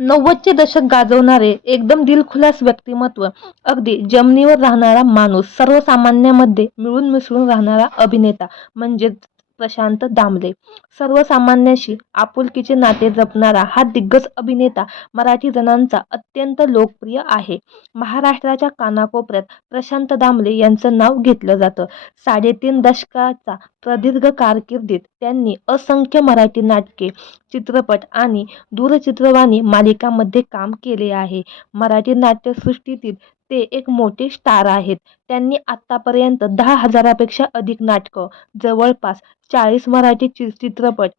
90चे दशक गाजवणारे एकदम दिलखुलास व्यक्तिमत्व, अगदी जमिनीवर राहणारा माणूस, सर्वसामान्यांमध्ये मिळून मिसळून राहणारा अभिनेता म्हणजेच प्रशांत दामले. सर्वसामान्यांशी आपुलकीचे नाते जपणारा हा दिग्गज अभिनेता मराठी जनांचा अत्यंत लोकप्रिय आहे. महाराष्ट्राच्या कानाकोपऱ्यात प्रशांत दामले यांचं नाव घेतलं जातं. 3.5 दशकाच्या प्रदीर्घ कारकिर्दीत त्यांनी असंख्य मराठी नाटके, चित्रपट आणि दूरचित्रवाणी मालिकांमध्ये काम केले आहे. मराठी नाट्यसृष्टीतील ते एक मोठे स्टार आहेत. त्यांनी आतापर्यंत 10,000पेक्षा अधिक नाटकं, जवळपास 40 मराठी चित्रपट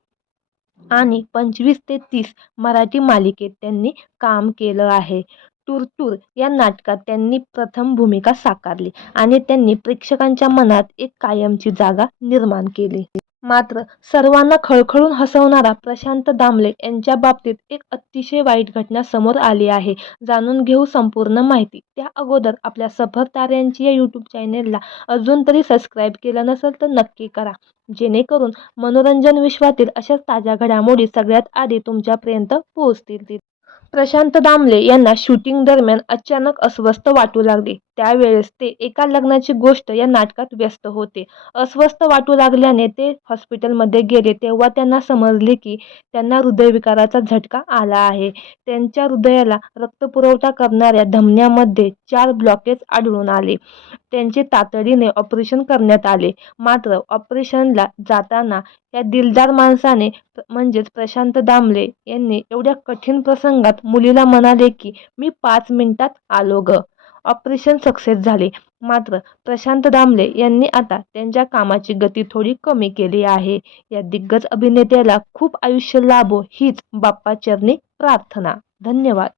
आणि 25 ते 30 मराठी मालिकेत त्यांनी काम केलं आहे. टूर या नाटकात त्यांनी प्रथम भूमिका साकारली आणि त्यांनी प्रेक्षकांच्या मनात एक कायमची जागा निर्माण केली. मात्र सर्वांना खळखळून हसवणारा प्रशांत दामले यांच्या बाबतीत एक अतिशय वाईट घटना समोर आली आहे. जाणून घेऊ संपूर्ण माहिती. त्या अगोदर आपल्या सफर ताऱ्यांची या यूट्यूब चॅनेलला अजून तरी सबस्क्राईब केलं नसेल तर नक्की करा, जेणेकरून मनोरंजन विश्वातील अशाच ताज्या घडामोडी सगळ्यात आधी तुमच्यापर्यंत पोहोचतील. प्रशांत दामले यांना शूटिंग दरम्यान अचानक अस्वस्थ वाटू लागले. त्यावेळेस ते एका लग्नाची गोष्ट या नाटकात व्यस्त होते. अस्वस्थ वाटू लागल्याने ते हॉस्पिटलमध्ये गेले तेव्हा त्यांना समजले की त्यांना हृदयविकाराचा झटका आला आहे. त्यांच्या हृदयाला रक्तपुरवठा करणाऱ्या धमन्यांमध्ये 4 ब्लॉकेज आढळून आले. त्यांचे तातडीने ऑपरेशन करण्यात आले. मात्र ऑपरेशनला जाताना या दिलदार माणसाने म्हणजेच प्रशांत दामले यांनी एवढ्या कठीण प्रसंगात मुलीला म्हणाले की मी 5 मिनिटात आलो ग. ऑपरेशन सक्सेस झाले. मात्र प्रशांत दामले यांनी आता त्यांच्या कामाची गती थोडी कमी केली आहे. या दिग्गज अभिनेत्याला खूप आयुष्य लाभो हीच बाप्पा चरणी प्रार्थना. धन्यवाद.